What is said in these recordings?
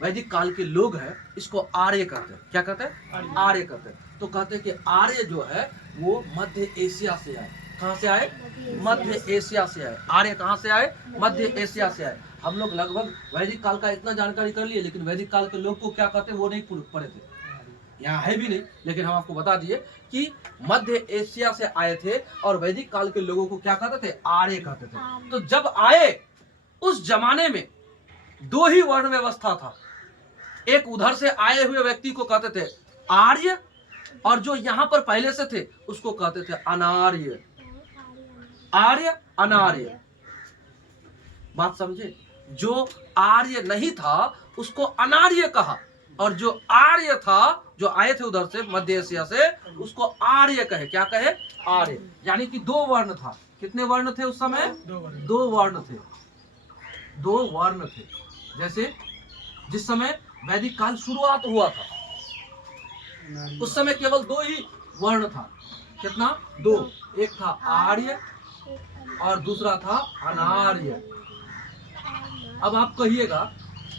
वैदिक काल के लोग हैं इसको आर्य कहते हैं। क्या कहते हैं? आर्य कहते हैं। तो कहते हैं कि आर्य जो है वो मध्य एशिया से आए। कहाँ से आए? मध्य एशिया से आए। आर्य कहाँ से आए? मध्य एशिया से आए। हम लोग लगभग वैदिक काल का इतना जानकारी कर लिए, लेकिन वैदिक काल के लोग को क्या कहते हैं वो नहीं पढ़े थे, यहाँ है भी नहीं, लेकिन हम आपको बता दिए कि मध्य एशिया से आए थे और वैदिक काल के लोगों को क्या कहते थे? आर्य कहते थे। तो जब आए उस जमाने में दो ही वर्ण व्यवस्था था। एक उधर से आए हुए व्यक्ति को कहते थे आर्य, और जो यहां पर पहले से थे उसको कहते थे अनार्य। आर्य अनार्य, बात समझे? जो आर्य नहीं था उसको अनार्य कहा, और जो आर्य था, जो आए थे उधर से मध्य एशिया से, उसको आर्य कहे। क्या कहे? आर्य। यानी कि दो वर्ण था। कितने वर्ण थे उस समय? दो वर्ण थे। दो वर्ण थे। जैसे जिस समय वैदिक काल शुरुआत हुआ था उस समय केवल दो ही वर्ण था। कितना? दो। एक था आर्य और दूसरा था अनार्य। अब आप कहिएगा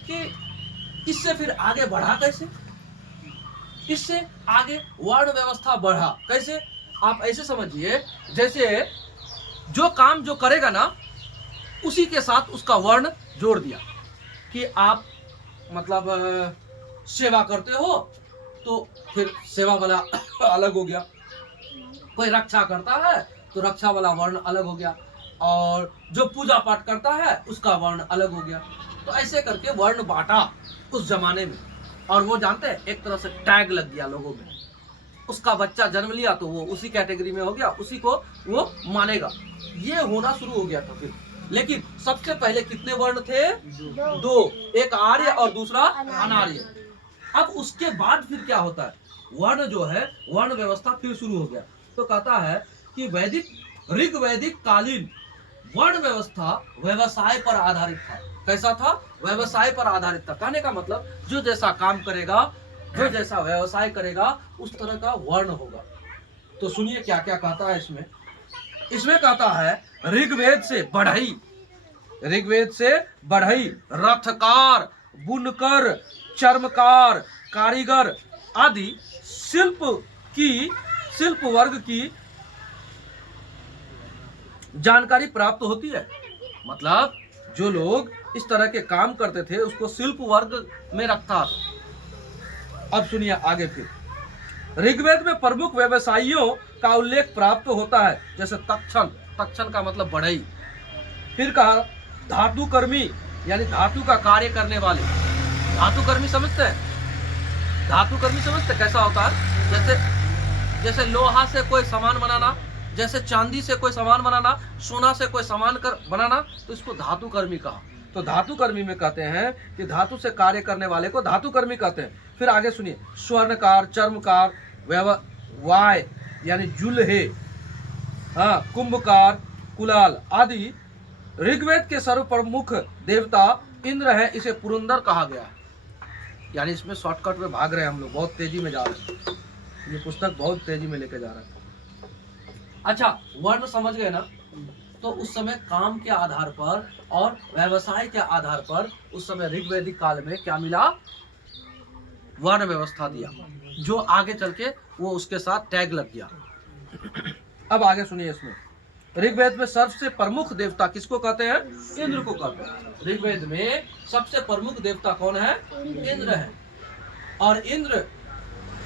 कि इससे फिर आगे बढ़ा कैसे? इससे आगे वर्ण व्यवस्था बढ़ा कैसे? आप ऐसे समझिए, जैसे जो काम जो करेगा ना उसी के साथ उसका वर्ण जोड़ दिया कि आप मतलब सेवा करते हो तो फिर सेवा वाला अलग हो गया। कोई रक्षा करता है तो रक्षा वाला वर्ण अलग हो गया, और जो पूजा पाठ करता है उसका वर्ण अलग हो गया। तो ऐसे करके वर्ण बांटा उस जमाने में। और वो जानते हैं, एक तरह से टैग लग गया लोगों में। उसका बच्चा जन्म लिया तो वो उसी कैटेगरी में हो गया, उसी को वो मानेगा। ये होना शुरू हो गया था फिर। लेकिन सबसे पहले कितने वर्ण थे? दो। एक आर्य और दूसरा अनार्य। अब उसके बाद फिर क्या होता है? वर्ण जो है, वर्ण व्यवस्था फिर शुरू हो गया। तो कहता है कि वैदिक ऋग्वैदिक कालीन वर्ण व्यवस्था व्यवसाय पर आधारित था। कैसा था? व्यवसाय पर आधारित था। कहने का मतलब जो जैसा काम करेगा, जो जैसा व्यवसाय करेगा, उस तरह का वर्ण होगा। तो सुनिए क्या क्या कहता है इसमें। इसमें कहता है ऋग्वेद से बढ़ई, ऋग्वेद से बढ़ई, रथकार, बुनकर, चर्मकार, कारीगर आदि शिल्प वर्ग की जानकारी प्राप्त होती है। मतलब जो लोग इस तरह के काम करते थे उसको शिल्प वर्ग में रखता था। अब सुनिए आगे फिर। ऋग्वेद में प्रमुख व्यवसायियों का उल्लेख प्राप्त होता है, जैसे तक्षण, तक्षण का मतलब बढ़ई। फिर कहा धातु कर्मी, यानी धातु का कार्य करने वाले। धातु कर्मी समझते हैं? धातु कर्मी समझते कैसा होता है? जैसे लोहा से कोई सामान बनाना, जैसे चांदी से कोई सामान बनाना, सोना से कोई सामान बनाना, तो इसको धातु कर्मी कहा। तो धातु कर्मी में कहते हैं कि धातु से कार्य करने वाले को धातु कर्मी कहते हैं। फिर आगे सुनिए, स्वर्णकार, चर्मकार, वाय यानी जुल्हे, हाँ, कुंभकार, कुलाल आदि। ऋग्वेद के सर्वप्रमुख देवता इंद्र है, इसे पुरंदर कहा गया है। यानी इसमें शॉर्टकट में भाग रहे हैं हम लोग, बहुत तेजी में जा रहे हैं। ये पुस्तक बहुत तेजी में लेके जा रहा है। अच्छा, वर्ण समझ गए ना? तो उस समय काम के आधार पर और व्यवसाय के आधार पर उस समय ऋग्वैदिक काल में क्या मिला? वर्ण व्यवस्था दिया, जो आगे चल के वो उसके साथ टैग लग गया। अब आगे सुनिए इसमें। ऋग्वेद में सबसे प्रमुख देवता किसको कहते हैं? इंद्र को कहते हैं। ऋग्वेद में सबसे प्रमुख देवता कौन है? इंद्र है। और इंद्र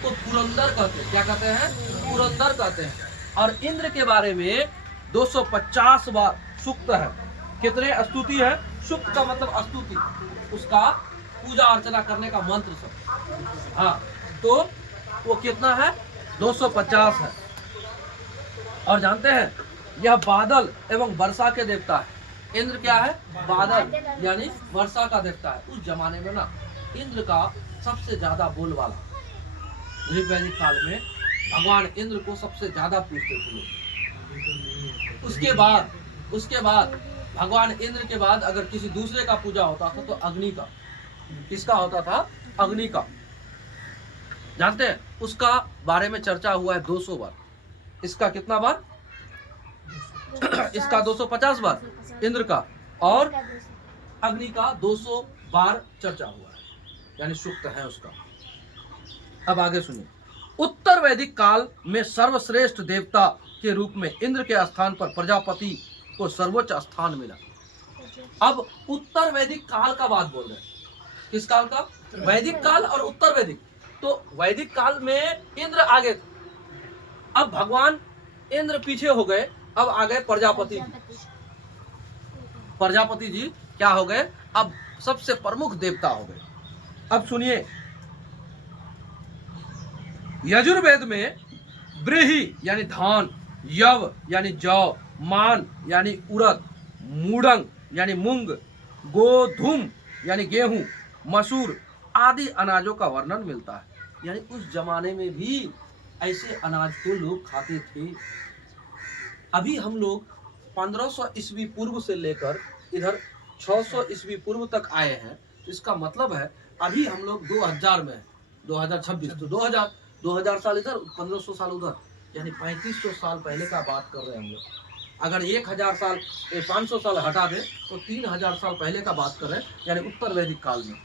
को पुरंदर कहते हैं। क्या कहते हैं? पुरंदर कहते हैं। और इंद्र के बारे में 250 बार सूक्त है। कितने स्तुति है? सूक्त का मतलब स्तुति, उसका पूजा अर्चना करने का मंत्र सब। हाँ, तो वो कितना है? 250 है। और जानते हैं यह बादल एवं वर्षा के देवता है। इंद्र क्या है? बादल यानी वर्षा का देवता है। उस जमाने में ना इंद्र का सबसे ज्यादा बोलबाला। ऋग्वैदिक काल में भगवान इंद्र को सबसे ज्यादा पूजते थे लोग। उसके बाद भगवान इंद्र के बाद अगर किसी दूसरे का पूजा होता था तो अग्नि का। किसका होता था? अग्नि का। जानते हैं उसका बारे में चर्चा हुआ है 200 बार। इसका कितना बार? इसका 250 बार इंद्र का, और अग्नि का 200 बार चर्चा हुआ है। यानी सूक्त है उसका। अब आगे सुनिए, उत्तर वैदिक काल में सर्वश्रेष्ठ देवता के रूप में इंद्र के स्थान पर प्रजापति को सर्वोच्च स्थान मिला। अब उत्तर वैदिक काल का बात बोल रहे हैं, किस काल का? वैदिक काल और उत्तर वैदिक। तो वैदिक काल में इंद्र आगे थे, अब भगवान इंद्र पीछे हो गए, अब आ गए प्रजापति जी। प्रजापति जी क्या हो गए? अब सबसे प्रमुख देवता हो गए। अब सुनिए, यजुर्वेद में ब्रीहि यानी धान, यव यानी जौ, मान यानी उड़द, मूडंग यानी मूंग, गोधूम यानी गेहूं, मसूर आदि अनाजों का वर्णन मिलता है। यानी उस जमाने में भी ऐसे अनाज को लोग खाते थे। अभी हम लोग 1500 ईस्वी पूर्व से लेकर इधर 600 ईस्वी पूर्व तक आए हैं, तो इसका मतलब है अभी हम लोग 2000 में, 2026, तो 2000 साल इधर, 1500 साल उधर, यानी 3500 साल पहले का बात कर रहे हैं हम लोग। अगर 1000 साल 500 साल हटा दें तो 3000 साल पहले का बात कर रहे हैं, यानी उत्तर वैदिक काल में।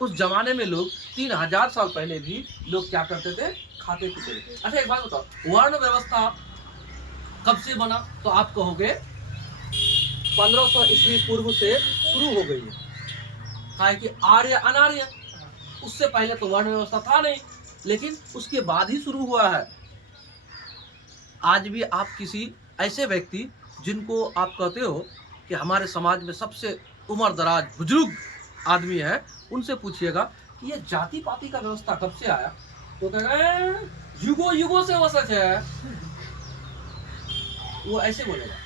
उस जमाने में लोग 3000 साल पहले भी लोग क्या करते थे? खाते पीते थे। अच्छा एक बात बताओ, वर्ण व्यवस्था कब से बना? तो आप कहोगे 1500 ईस्वी पूर्व से शुरू हो गई है, काहे कि आर्य अनार्य, उससे पहले तो वर्ण व्यवस्था था नहीं, लेकिन उसके बाद ही शुरू हुआ है। आज भी आप किसी ऐसे व्यक्ति जिनको आप कहते हो कि हमारे समाज में सबसे उम्र दराज बुजुर्ग आदमी है, उनसे पूछिएगा कि ये जाति पाति का व्यवस्था कब से आया, तो कहेगा युगों युगों से वो सच है, वो ऐसे बोलेगा।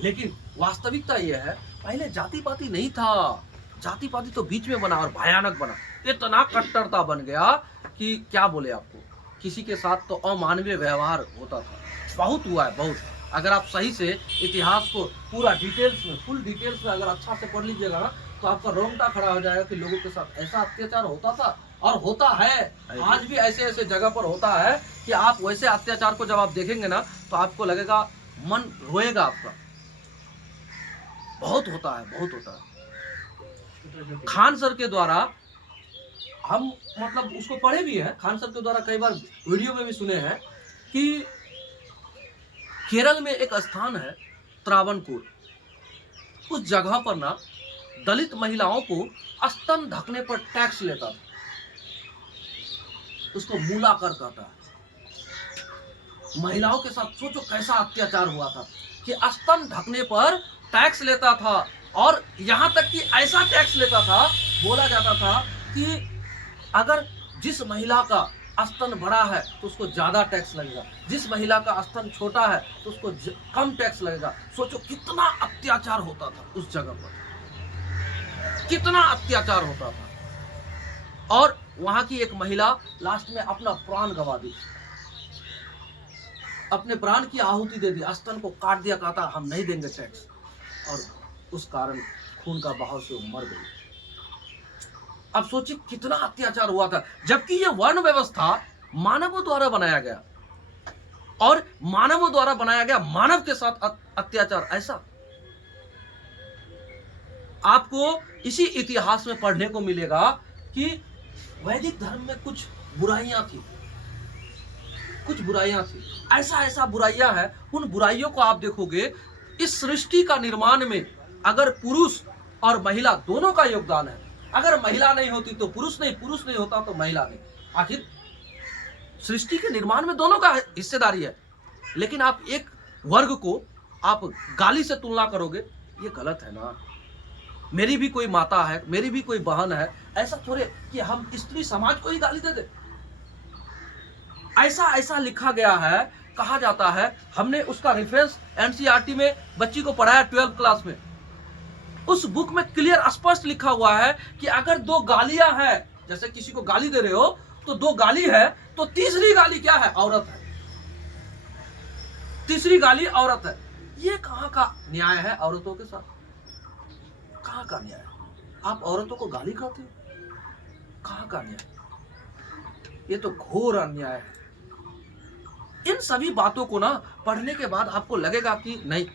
लेकिन वास्तविकता ये है, पहले जाति पाति नहीं था, जाति पाति तो बीच में बना और भयानक बना, इतना कट्टरता बन गया कि क्या बोले आपको। किसी के साथ तो अमानवीय व्यवहार होता था, बहुत हुआ है, बहुत। अगर आप सही से इतिहास को पूरा डिटेल्स में, फुल डिटेल्स में अगर अच्छा से पढ़ लीजिएगा ना, तो आपका रोंगटा खड़ा हो जाएगा कि लोगों के साथ ऐसा अत्याचार होता था और होता है। आज भी ऐसे ऐसे जगह पर होता है कि आप वैसे अत्याचार को जब आप देखेंगे ना, तो आपको लगेगा, मन रोएगा आपका। बहुत होता है, बहुत होता है। खान सर के द्वारा हम मतलब उसको पढ़े भी हैं, खान सर के द्वारा कई बार वीडियो में भी सुने हैं कि केरल में एक स्थान है त्रावणकोर, उस जगह पर ना दलित महिलाओं को स्तन ढकने पर टैक्स लेता था, उसको मूला कर कहता है। महिलाओं के साथ सोचो कैसा अत्याचार हुआ था कि स्तन ढकने पर टैक्स लेता था, और यहां तक कि ऐसा टैक्स लेता था, बोला जाता था कि अगर जिस महिला का स्तन बड़ा है तो उसको ज्यादा टैक्स लगेगा, जिस महिला का स्तन छोटा है तो उसको कम टैक्स लगेगा। सोचो कितना अत्याचार होता था उस जगह पर, कितना अत्याचार होता था। और वहां की एक महिला लास्ट में अपना प्राण गंवा दी, अपने प्राण की आहुति दे दी, स्तन को काट दिया, कहा था हम नहीं देंगे टैक्स, और उस कारण खून का बहाव से वो मर गई। अब सोचिए कितना अत्याचार हुआ था, जबकि ये वर्ण व्यवस्था मानवों द्वारा बनाया गया, और मानवों द्वारा बनाया गया मानव के साथ अत्याचार। ऐसा आपको इसी इतिहास में पढ़ने को मिलेगा कि वैदिक धर्म में कुछ बुराइयां थी, कुछ बुराइयां थी, ऐसा ऐसा बुराइयां हैं। उन बुराइयों को आप देखोगे, इस सृष्टि का निर्माण में अगर पुरुष और महिला दोनों का योगदान है, अगर महिला नहीं होती तो पुरुष नहीं, पुरुष नहीं होता तो महिला नहीं, आखिर सृष्टि के निर्माण में दोनों का हिस्सेदारी है। लेकिन आप एक वर्ग को आप गाली से तुलना करोगे, ये गलत है ना। मेरी भी कोई माता है, मेरी भी कोई बहन है, ऐसा थोड़े कि हम स्त्री समाज को ही गाली दे दे। ऐसा ऐसा लिखा गया है, कहा जाता है, हमने उसका रेफरेंस एनसीईआरटी में बच्ची को पढ़ाया 12th क्लास में, उस बुक में क्लियर स्पष्ट लिखा हुआ है कि अगर दो गालियां हैं, जैसे किसी को गाली दे रहे हो तो दो गाली है, तो तीसरी गाली क्या है? औरत है, तीसरी गाली औरत है। ये कहां का न्याय है औरतों के साथ? कहां का न्याय? आप औरतों को गाली खाते हो, कहां का न्याय? ये तो घोर अन्याय है। इन सभी बातों को ना पढ़ने के बाद आपको लगेगा कि नहीं,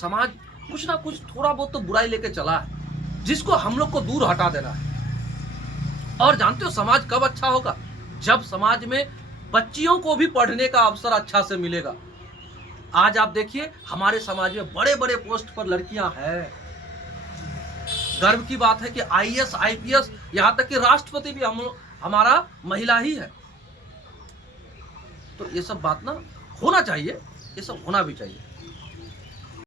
समाज कुछ ना कुछ थोड़ा बहुत तो बुराई लेके चला है, जिसको हम लोग को दूर हटा देना है। और जानते हो समाज कब अच्छा होगा? जब समाज में बच्चियों को भी पढ़ने का अवसर अच्छा से मिलेगा। आज आप देखिए हमारे समाज में बड़े बड़े पोस्ट पर लड़कियां हैं। गर्व की बात है कि आईएएस आईपीएस यहाँ तक कि राष्ट्रपति भी हमारा महिला ही है। तो ये सब बात ना होना चाहिए, ये सब होना भी चाहिए।